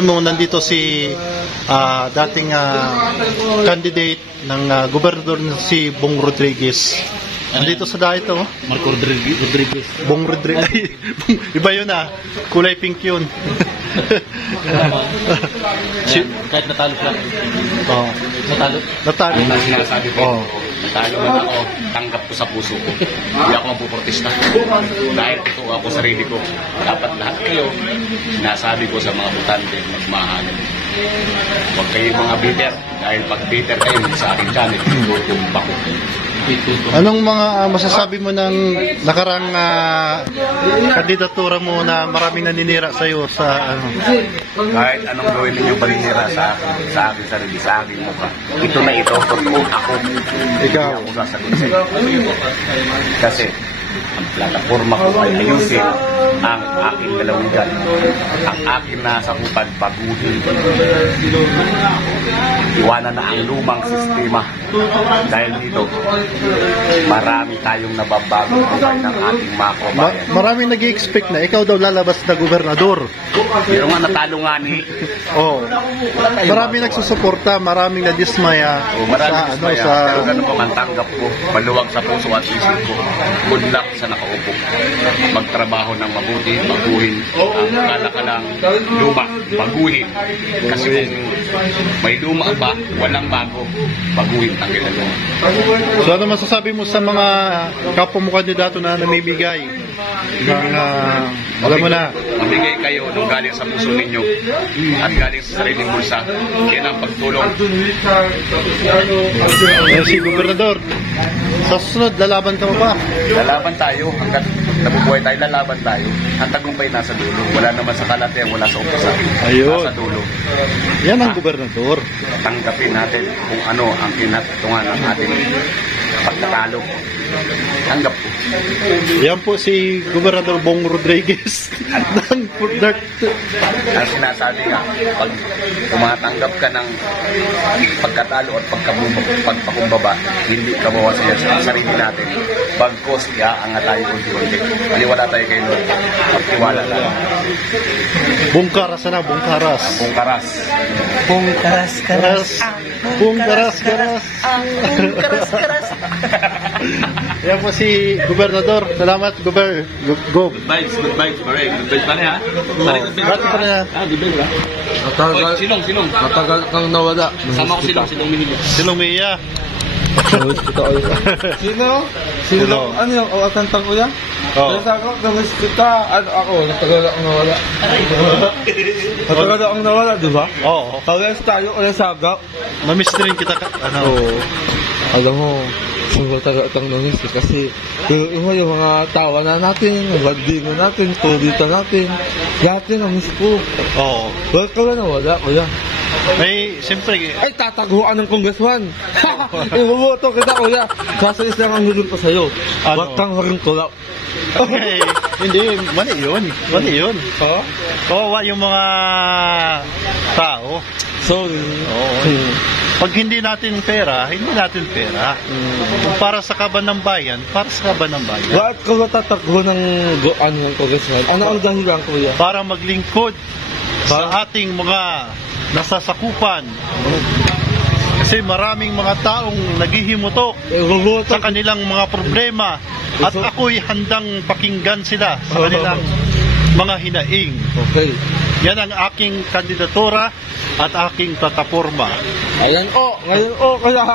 Nandito si dating candidate ng gobernador si Bong Rodriguez. Nandito sa dahil ito. Marco Rodriguez. Bong Rodriguez. Iba yun kulay pink yun. Kahit natalo siya. Oh. Natalo? Natalo. Yung sinasabi ko. Oh. Natalo man ako, tanggap ko sa puso ko. Hindi ako magpuprotesta. Dahil ito ako sarili ko. Dapat lahat kayo, sinasabi ko sa mga butante, magmahalan. Huwag kayo mga bitter. Dahil pag bitter kayo, sa akin dyan, tumpa ko. Anong mga masasabi mo ng nakarang kandidatura mo na maraming naninira sa iyo sa Kahit anong gawin ninyo paninira sa akin sarili, sa aking mukha. Ito na ito, totoo ako. Ikaw. Hindi ako sasagot sa iyo. Kasi ang plataforma ko ay ayusin ang aking lalawigan, ang aking nasakupan, baguhin. Iwanan na ang lumang sistema. Dahil dito, marami tayong nababago ng ating mga kabayan. Maraming nag-i-expect na ikaw daw lalabas na gobernador. Pero nga natalo nga ni. Oh. Maraming nagsusuporta, maraming nadismaya Maraming dismaya. Pero ganun po ang tanggap ko. Maluwag sa puso at isip ko. Good luck sa nakaupo. Magtrabaho ng mabuti, baguhin ang kalakalang luma, baguhin. Kasi kung may luma ba, walang bago, baguhin ang ginagawa. So ano masasabi mo sa mga kapwa mo kandidato na namimigay ng alam mo na, mamigay kayo nung galing sa puso ninyo at galing sa sariling bulsa. Yan ang pagtulong. si gobernador, sa susunod lalaban ka ba? Lalaban tayo hanggat nabubuhay tayo, lalaban tayo. Ang tagumpay nasa dulo. Wala naman sa kalate, wala sa umpisa. Ayun. Nasa dulo. Yan ang gobernador. Tanggapin natin kung ano ang kinatungan ng ating pagkatalo. Tanggap po. Yan po si Gobernador Bong Rodriguez. Ang sinasabi nga, pag tumatanggap ka ng pagkatalo at pagpakumbaba, hindi ka mawasan sa sarili natin. Pagkos, iaangat tayo unti-unti. Maniwala tayo kay Lord. Pagtiwala lang. Bungkaras na, bungkaras. Bungkaras. Karas. Bungkaras, karas. Karas. Yan po si Gobernador. Salamat, Gober. Gob. Good vibes, pare. Good vibes pare, ha? Grabe pa na. Good vibes, ha? Matagal, Sinong? matagal kang nawala. Sama ko Sinong Minili. Silong Mia. Sino? Sino? Ano yung awatan kuya? Oo. Kaya ako, namiss kita. Ano ako, natagal akong nawala. Natagal akong nawala, di ba? Oo. Kaya tayo, kaya sagap. Namiss rin kita. Alam mo, siguro tagal akong namiss kasi yung mga tawa na natin, yung bandingan natin, kulita natin. Dati namiss ko. Oo. Bakit ka ba nawala, kuya? Ay, siyempre, Ay, tataguan ng congressman. Ibuboto kita, kuya. Kaso isang ang hulun pa sa'yo. Ano? Huwag kang harang-kulap. okay. Hindi, mali yun. Mali yun. Ha? Kawawa yung mga tao. Sorry. Oo. Pag hindi natin pera, hindi natin pera. Kung para sa kaban ng bayan, para sa kaban ng bayan. Bakit ka ba tataguan ng congressman? Ano ang dahilan, kuya? Para maglingkod sa ating mga nasasakupan. Kasi maraming mga taong naghihimutok Ibuboto. sa kanilang mga problema at ako'y handang pakinggan sila sa kanilang mga hinaing. Okay. Yan ang aking kandidatura at aking plataforma. Ayan kaya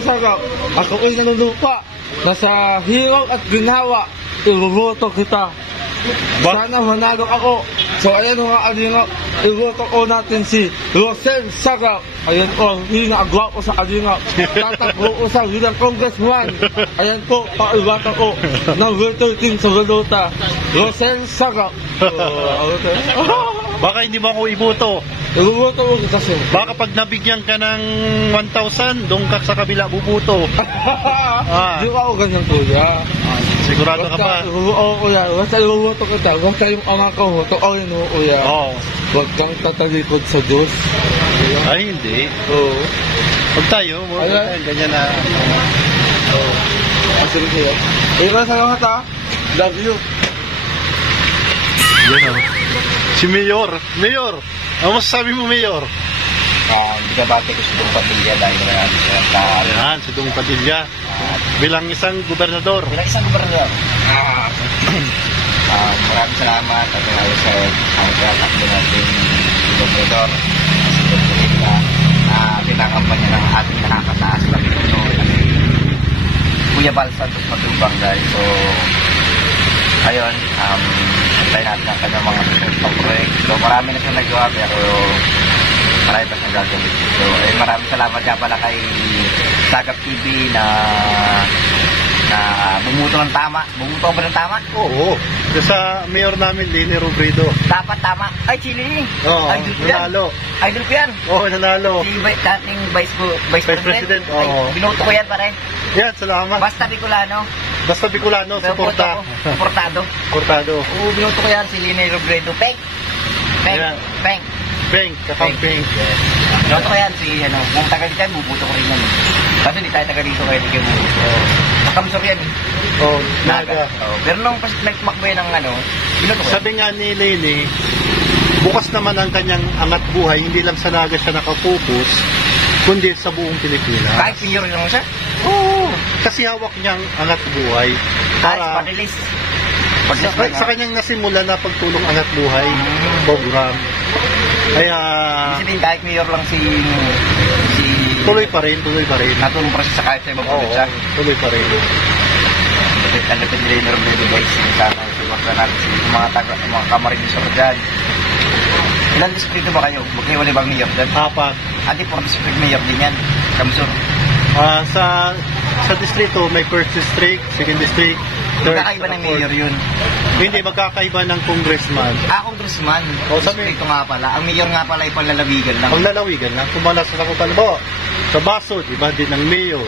sagap. Ako ay nanulupa. Nasa hirap at ginawa. Ibuboto kita. Sana manalo ako. So ayan mga alingap, iboto ko natin si Rosel Sagap. Ayan po, hinagwa ko sa alingap. Tatakbo ko sa bilang congressman. Ayan po, paibata ko. Number 13 sa balota. Rosel Sagap. Baka hindi mo ako iboto. Iboto ko kita siya. Baka pag nabigyan ka ng 1,000, doon ka sa kabila bubuto. Di ba ako ganyan kuya? Sigurado ka ba? Oo kuya, basta iboto kita. Basta yung ama ko, toorin mo kuya. Oo. Huwag kang tatalikod sa Diyos. Ay, hindi. Oo. Pag tayo, ganyan na. Sige kuya. Salamat ha. Love you. Yan o. Si Mayor. Ano masasabi mo, Mayor? Binabati ko si Dong Padilla dahil marami silang taal. Yan, si Dong Padilla. Bilang isang gobernador. Bilang isang gobernador. Maraming salamat at sa ang tatakbo natin si gobernador, si Dong Padilla, na pinakampanya ng ating nakakataas na pinuno at Kuya Bal Santos Matubang dahil so ayun, tayo natin ang kanyang mga pang project. So marami na siyang nagawa pero marami pa siyang gagawin. So maraming salamat nga pala kay Sagap TV na bumuto ng tama. Bumuto ba ng tama? Oo. Sa mayor namin, Lini Robredo. Dapat tama. Ay, Chili. Oo, Idol ko yan. nanalo. Idol ko yan. Oo, nanalo. Si dating Vice President. Oo. Ay, binoto ko yan pare. Yan, salamat. Basta Bicolano. Basta Bicolano, suporta. Suportado. Suportado. Oo, binoto ko yan si Lini Robredo. Peng. Yeah. Peng. Peng, kakampeng. Binoto ko yan si, kung taga dito yan, bubuto ko rin yan. Kasi di tayo taga dito kaya di kayo bubuto. Makamsor yan eh. Oh, naga. Pero nung nagtumakbo yan ng binoto ko yan. Sabi nga ni Lini, bukas naman ang kanyang angat buhay, hindi lang sa Naga siya nakapokus, kundi sa buong Pilipinas. Kahit mayor lang siya? Oo. Kasi hawak niyang angat buhay. Kahit Para panilis. sa kanyang nasimula na pagtulong angat buhay program. Kaya Sabihin kahit mayor lang si tuloy pa rin. natulong pa siya sa kahit sa ibang probinsya. Tuloy pa rin. Kalapit nila yung Robredo guys. Sana isulwakta natin sa mga kamarinisor dyan. Ilan distrito ba kayo? Magkaiwalay bang mayor dyan? 4. Ati 4 district mayor din yan. Kamsur. Sa distrito may first district, second district, third. Magkakaiba ng mayor yun. Hindi, magkakaiba ng congressman. Congressman. Sabi- Distrito nga pala. Ang mayor nga pala ay panlalawigan lang. Ang lalawigan lang, kumala sa Sakutan mo. Sa Basod, iba din ng mayor.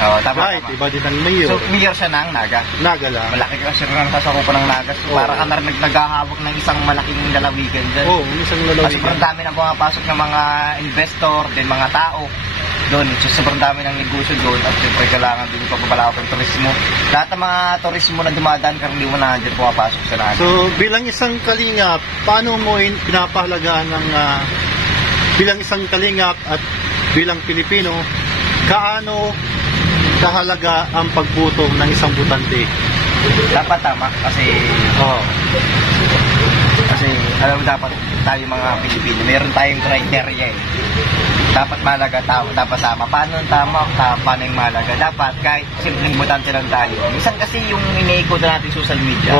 Tama. Right, iba din ng mayor. So, mayor siya ng Naga. Naga lang. Malaki kasi rin ang sasakupan ng Naga. So, para ka na naghahawak ng isang malaking lalawigan dyan. Oo, isang Kasi lalawigan. sobrang dami na pumapasok ng mga investor, din mga tao doon. So, sobrang dami ng negosyo doon at siyempre kailangan din yung pagpapalawak ng turismo. Lahat ng mga turismo na dumadaan karaniwan na dyan pumapasok sa Naga. So, bilang isang kalingap, paano mo pinapahalagaan ng bilang isang kalingap at bilang Pilipino, kaano kahalaga ang pagboto ng isang botante? Dapat tama kasi alam mo dapat tayo mga Pilipino, meron tayong criteria eh. Dapat malaga tao, dapat sama. Paano ang tama? Paano yung malaga? Dapat kahit simpleng botante lang tayo. Minsan kasi yung iniikot na natin social media,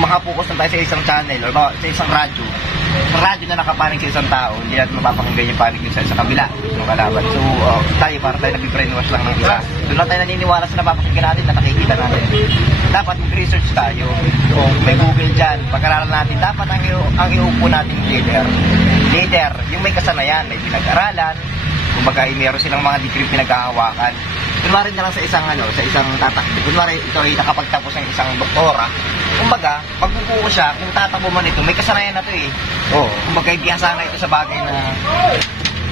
makapokus na tayo sa isang channel o sa isang radyo. Sa radyo na nakapanig sa isang tao, hindi natin mapapakinggan yung panig yung sa kabila ng kalaban. So, tayo para tayo nag-brainwash lang ng isa. Doon lang tayo naniniwala sa napapakinggan natin na nakikita natin. Dapat mag-research tayo. May Google dyan. Pag-aralan natin, dapat ang iupo natin leader, yung may kasanayan, may pinag-aralan, kumbaga meron silang mga degree pinaghahawakan. Kunwari na lang sa isang tatakbo. Kunwari ito ay nakapagtapos ng isang doktora. Kumbaga, pagbubuo siya, kung tatakbo man ito, may kasanayan na ito eh. Kumbaga, bihasa na ito sa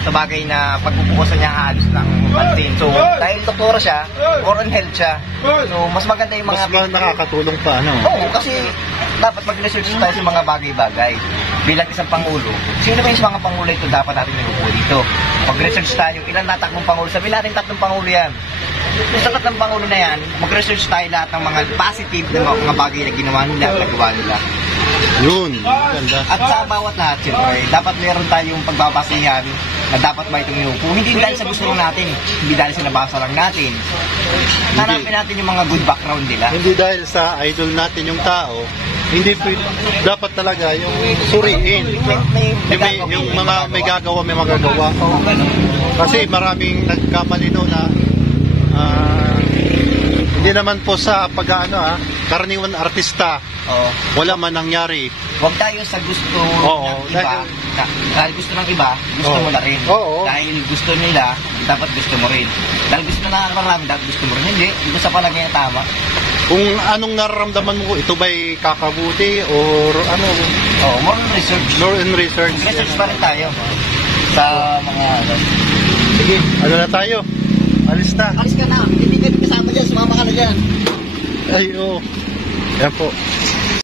bagay na pagbubukasan niya halos ng pansin. So, dahil doktora siya, or on health siya, so, mas maganda yung mga... Mas nakakatulong pa, Oo, kasi dapat mag-research tayo sa mga bagay-bagay. Bilang isang pangulo, sino ba yung mga pangulo ito dapat natin nag-upo dito? Mag-research tayo, ilan natakbong pangulo? Sabihin natin 3 pangulo yan. Kung sa 3 pangulo na yan, mag-research tayo lahat ng mga positive na mga bagay na ginawa nila. Yun, ganda. At sa bawat lahat, siyempre, dapat meron tayong pagbabasihan na dapat ba itong inupo. Hindi dahil sa gusto lang natin, hindi dahil sa nabasa lang natin. Hanapin natin yung mga good background nila. Hindi dahil sa idol natin yung tao, hindi dapat talaga yung suriin. Yung mga may gagawa, may magagawa. Kasi maraming nagkamalino na hindi naman po sa karaniwan artista. Wala man nangyari. Huwag tayo sa gusto ng iba. Dahil gusto ng iba, gusto mo na rin. Dahil gusto nila, dapat gusto mo rin. Dahil gusto na marami, dapat gusto mo rin. Hindi sa palagay na tama. Kung anong nararamdaman mo, ito ba'y kakabuti or ano? More on research. More on research. Research pa rin tayo. Sa mga Sige, na tayo? Alis na. Alis ka na. Hindi ka kasama dyan. Sumama ka na dyan. Ay, oo. Yan po.